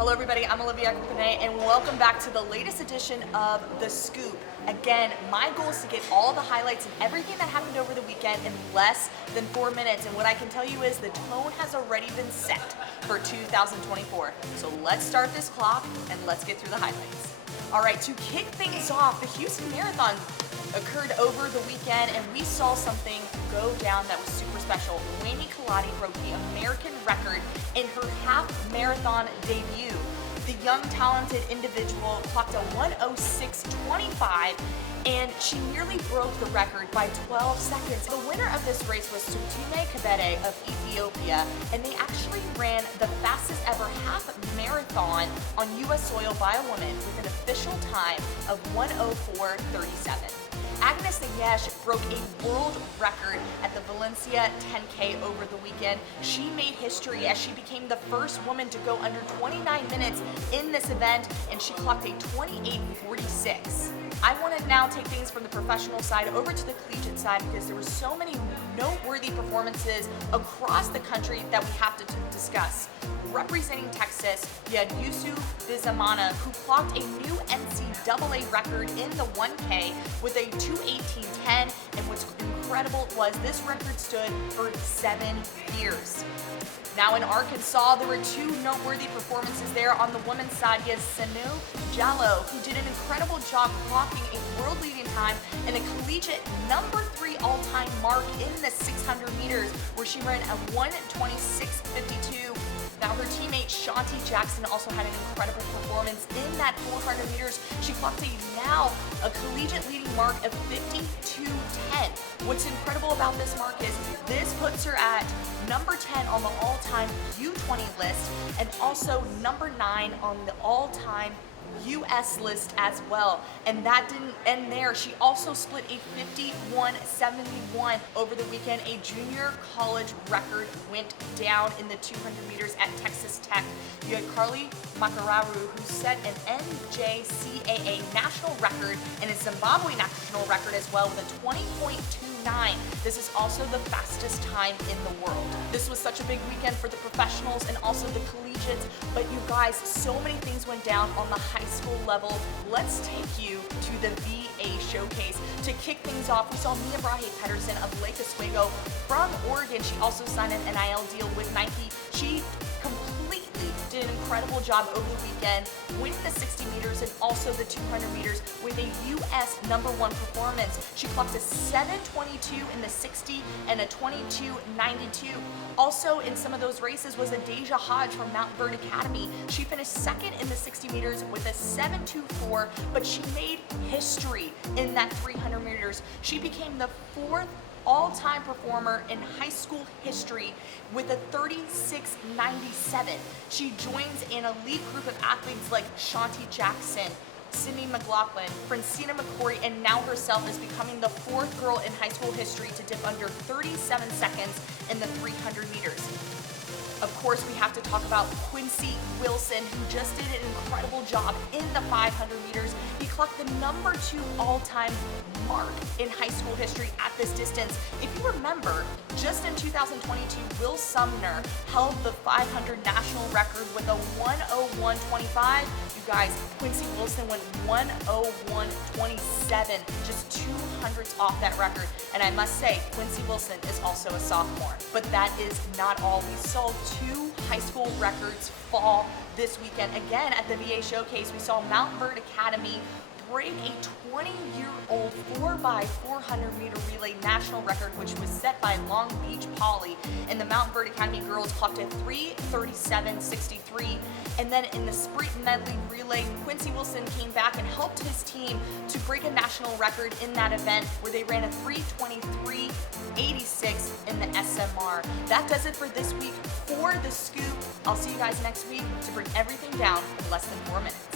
Hello everybody, I'm Olivia and welcome back to the latest edition of The Scoop. Again, my goal is to get all the highlights and everything that happened over the weekend in less than 4 minutes. And what I can tell you is the tone has already been set for 2024. So let's start this clock and let's get through the highlights. All right, to kick things off, the Houston Marathon occurred over the weekend and we saw something go down that was super special. Wayne Kaladi broke the American record in her half marathon debut. The young talented individual clocked a 1:06.25 and she nearly broke the record by 12 seconds. The winner of this race was Sutune Kebede of Ethiopia, and they actually ran the fastest ever half marathon on US soil by a woman with an official time of 1:04.37. Agnes Nayesh broke a world record at the Valencia 10K over the weekend. She made history as she became the first woman to go under 29 minutes in this event, and she clocked a 28:46. I want to now take things from the professional side over to the collegiate side because there were so many noteworthy performances across the country that we have to discuss. Representing Texas, you had Yusuf Bizamana, who clocked a new NCAA record in the 1K with a 2:18.10, and what's incredible was this record stood for 7 years. Now in Arkansas, there were two noteworthy performances there. On the women's side, you had Sanu Jallo, who did an incredible job clocking a world-leading time and a collegiate #3 all-time mark in the 600 meters, where she ran a 1:26.52. Now her teammate Shanti Jackson also had an incredible performance in that 400 meters. She clocked a collegiate leading mark of 52.10. What's incredible about this mark is this puts her at number 10 on the all-time U20 list and also number 9 on the all-time US list as well. And that didn't end there. She also split a 51.71 over the weekend. A junior college record went down in the 200 meters at Texas Tech. You had Carly Makararu, who set an NCAA national record and a Zimbabwe national record as well with a 20.29. This is also the fastest time in the world. This was such a big weekend for the professionals and also the collegiates, but you guys, so many things went down on the high school level. Let's take you to the VA showcase. To kick things off, we saw Mia Brahe Pedersen of Lake Oswego from Oregon. She also signed an NIL deal with Nike. She completely did an incredible job over the weekend, winning the 60 meters and also the 200 meters with a US #1 performance. She clocked a 7:22 in the 60 and a 22:92. Also in some of those races was Adeja Hodge from Mount Vernon Academy. She finished second in the 60 meters with a 7:24, but she made history in that 300 meters. She became the 4th all-time performer in high school history with a 36.97. She joins an elite group of athletes like Shanti Jackson, Sydney McLaughlin, Francina McCory, and now herself is becoming the 4th girl in high school history to dip under 37 seconds in the 300 meters. Of course, we have to talk about Quincy Wilson, who just did an incredible job in the 500 meters. He clocked the #2 all-time mark in high school history at this distance. If you remember, just in 2022, Will Sumner held the 500 national record with a 1:01.25. You guys, Quincy Wilson went 1:01.27, just 200ths off that record. And I must say, Quincy Wilson is also a sophomore. But that is not all. We saw 2 high school records fall this weekend. Again, at the VA Showcase, we saw Mount Vernon Academy break a 20-year-old 4x400 meter relay national record, which was set by Long Beach Poly. And the Mount Vernon Academy girls clocked a 3:37.63. And then in the sprint medley relay, Quincy Wilson came back and helped his team to break a national record in that event where they ran a 3:23.86 in the SMR. That does it for this week for The Scoop. I'll see you guys next week to bring everything down in less than 4 minutes.